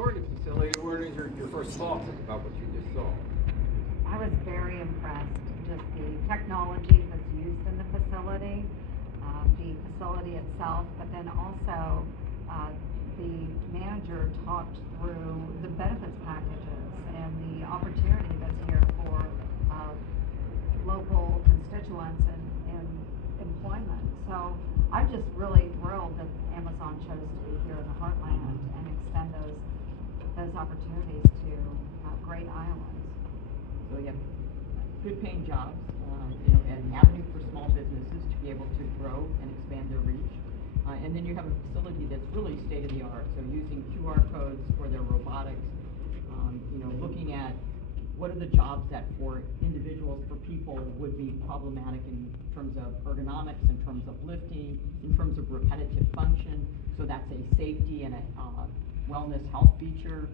toured the facility, what is your first thoughts about what you just saw? I was very impressed, just the technology that's used in the facility itself, but then also the manager talked through the benefits packages and the opportunity that's here for local constituents and employment. So I'm just really thrilled that Amazon chose to be here in the heartland and extend those opportunities to great Iowans. So you have good paying jobs, an avenue for small businesses to be able to grow and expand their reach. And then you have a facility that's really state of the art. So using QR codes for their robotics, looking at what are the jobs that for individuals, for people would be problematic in terms of ergonomics, in terms of lifting, in terms of repetitive function. So that's a safety and a wellness health feature.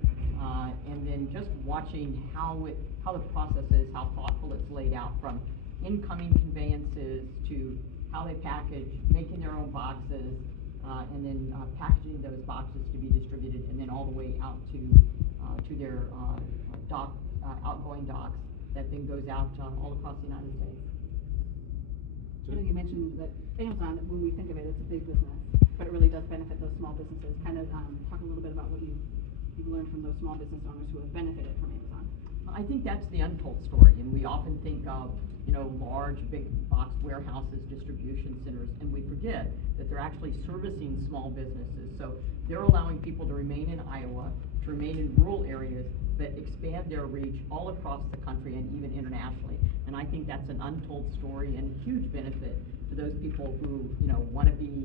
And then just watching how the process is, how thoughtful it's laid out, from incoming conveyances to how they package, making their own boxes, and then packaging those boxes to be distributed, and then all the way out to their outgoing docks that then goes out all across the United States. I know you mentioned that Amazon, when we think of it, it's a big business, but it really does benefit those small businesses. Kind of talk a little bit about what you've learned from those small business owners who have benefited from Amazon. I think that's the untold story, and we often think of large, big box warehouses, distribution centers, and we forget that they're actually servicing small businesses. So they're allowing people to remain in Iowa, to remain in rural areas, but expand their reach all across the country and even internationally. And I think that's an untold story and huge benefit for those people who want to be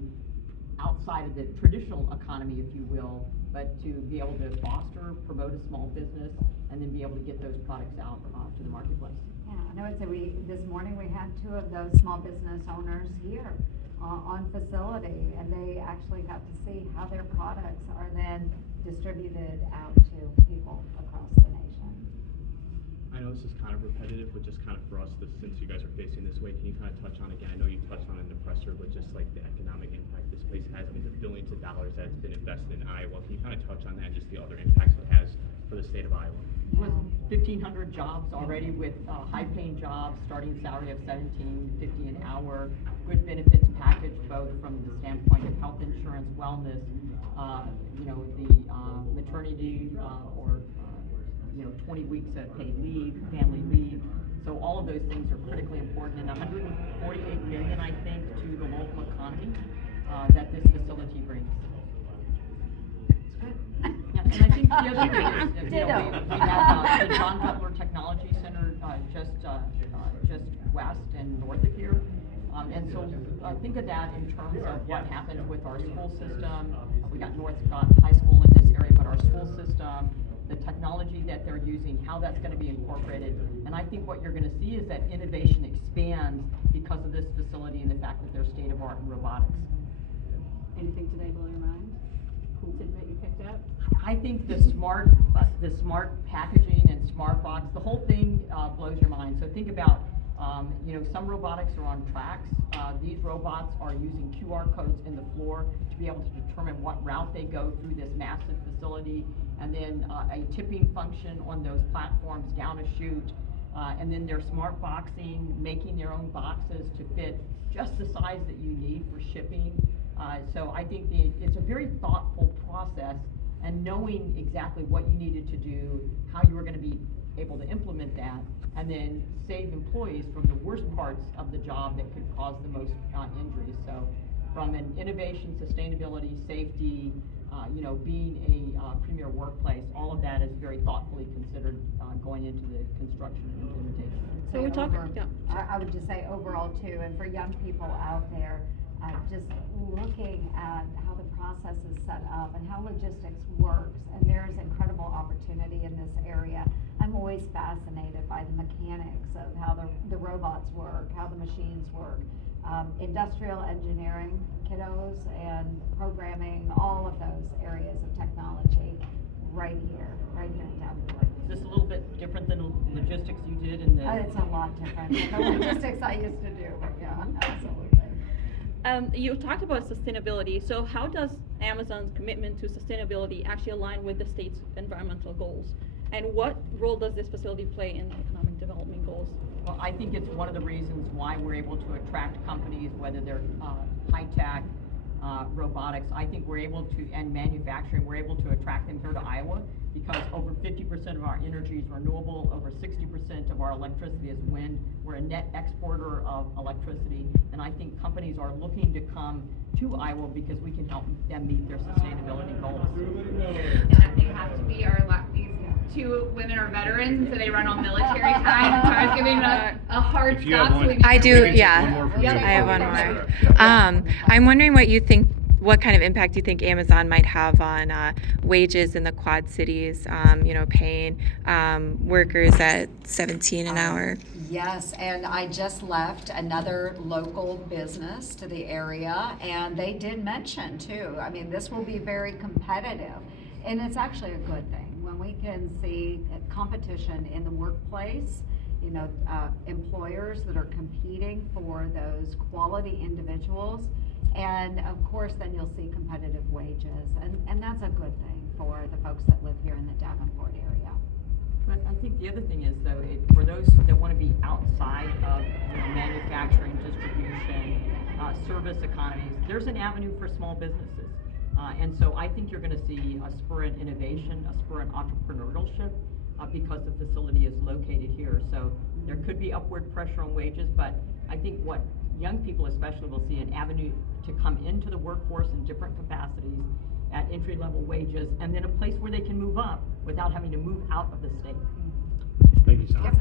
outside of the traditional economy, if you will, but to be able to foster, promote a small business, and then be able to get those products out to the marketplace. Yeah, and I would say this morning we had 2 of those small business owners here on facility, and they actually got to see how their products are then distributed out to people across the nation. I know this is kind of repetitive, but just kind of for us, since you guys are facing this way, can you kind of touch on again? I know you touched on it in the presser, but just like the economic impact this place has. I mean, the billions of dollars that's been invested in Iowa. Can you kind of touch on that and just the other impacts it has for the state of Iowa? With 1,500 jobs already, with high-paying jobs, starting salary of $17.50 an hour, good benefits package both from the standpoint of health insurance, wellness, the maternity or 20 weeks of paid leave, family leave. So all of those things are critically important, and $148 million, I think, to the local economy that this facility brings. Yeah, and I think the other thing is, we have the John Butler Technology Center just west and north of here. And so think of that in terms of what happens with our school system. We got Northcott High School in this area, but our school system, the technology that they're using, how that's going to be incorporated. And I think what you're going to see is that innovation expands because of this facility and the fact that they're state-of-art in robotics. Anything today blow your mind? Cool tidbit you picked up? I think the smart packaging and smart box, the whole thing blows your mind. So think about, some robotics are on tracks. These robots are using QR codes in the floor to be able to determine what route they go through this massive facility, and then a tipping function on those platforms down a chute, and then their smart boxing, making their own boxes to fit just the size that you need for shipping. So I think it's a very thoughtful process, and knowing exactly what you needed to do, how you were going to be able to implement that, and then save employees from the worst parts of the job that could cause the most injuries. So from an innovation, sustainability, safety, being a premier workplace, all of that is very thoughtfully considered going into the construction and implementation. So we're talking, yeah. I would just say overall too, and for young people out there, just looking at how the process is set up and how logistics works, and there's incredible opportunity in this area. I'm always fascinated by the mechanics of how the robots work, how the machines work. Industrial engineering, kiddos, and programming, all of those areas of technology right here in Davenport. Is this a little bit different than logistics you did in the... It's a lot different than the logistics I used to do, but yeah, absolutely. You talked about sustainability. So how does Amazon's commitment to sustainability actually align with the state's environmental goals? And what role does this facility play in economic development goals? Well, I think it's one of the reasons why we're able to attract companies, whether they're high-tech, robotics. I think we're able to, and manufacturing, we're able to attract them here to Iowa because over 50% of our energy is renewable, over 60% of our electricity is wind. We're a net exporter of electricity, and I think companies are looking to come to Iowa because we can help them meet their sustainability goals. And they have to be these two women are veterans, so they run on military time. So I was giving a hard If you have stop. one- So we I need do, to- yeah. One more from you. I have one more. Sarah. I'm wondering what kind of impact you think Amazon might have on wages in the Quad Cities, paying workers at $17 an hour. Yes, and I just left another local business to the area, and they did mention too, I mean, this will be very competitive, and it's actually a good thing. When we can see competition in the workplace, employers that are competing for those quality individuals, and of course then you'll see competitive wages, and that's a good thing for the folks that live here in the Davenport area. But I think the other thing is, though, for those that want to be outside of manufacturing, distribution, service economies, there's an avenue for small businesses. And so I think you're going to see a spur in innovation, a spur in entrepreneurship, because the facility is located here. So there could be upward pressure on wages, but I think what young people especially will see an avenue to come into the workforce in different capacities at entry-level wages, and then a place where they can move up without having to move out of the state. Thank you, Sarah. Yes.